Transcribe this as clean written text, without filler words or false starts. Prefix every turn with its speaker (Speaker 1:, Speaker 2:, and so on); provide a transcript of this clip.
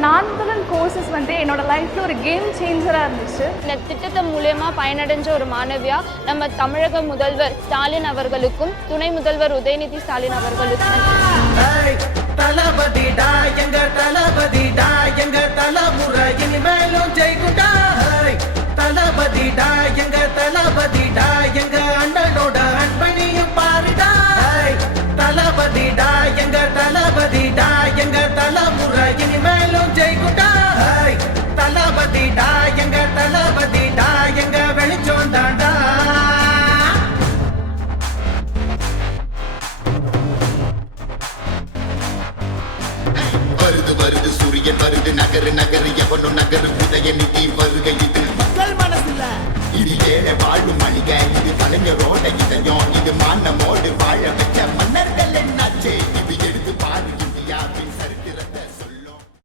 Speaker 1: நான்குலன் courses வந்து என்னோட லைஃப்பில் ஒரு கேம் சேஞ்சராக இருந்துச்சு.
Speaker 2: இந்த திட்டத்தின் மூலயமா பயனடைஞ்ச ஒரு மாணவியா நம்ம தமிழக முதல்வர் ஸ்டாலின் அவர்களுக்கும் துணை முதல்வர் உதயநிதி ஸ்டாலின் அவர்களுக்கும்
Speaker 3: தளபதிடா எங்க தளபதிடா எங்க தலைமுறை இனிமேலும் ஜெயிக்குண்டா. தளபதிடா எங்க தளபதிடா எங்க அண்ணனோட அன்பனையும் பாருடா. தளபதிடா எங்க தளபதிடா எங்க தலைமுறை இனிமேலும் ஜெயிக்குண்டா. தளபதிடா எங்க தளபதிடா எங்க வெளிச்சம் தாண்டா.
Speaker 4: வருது வருது சூரியன் வருது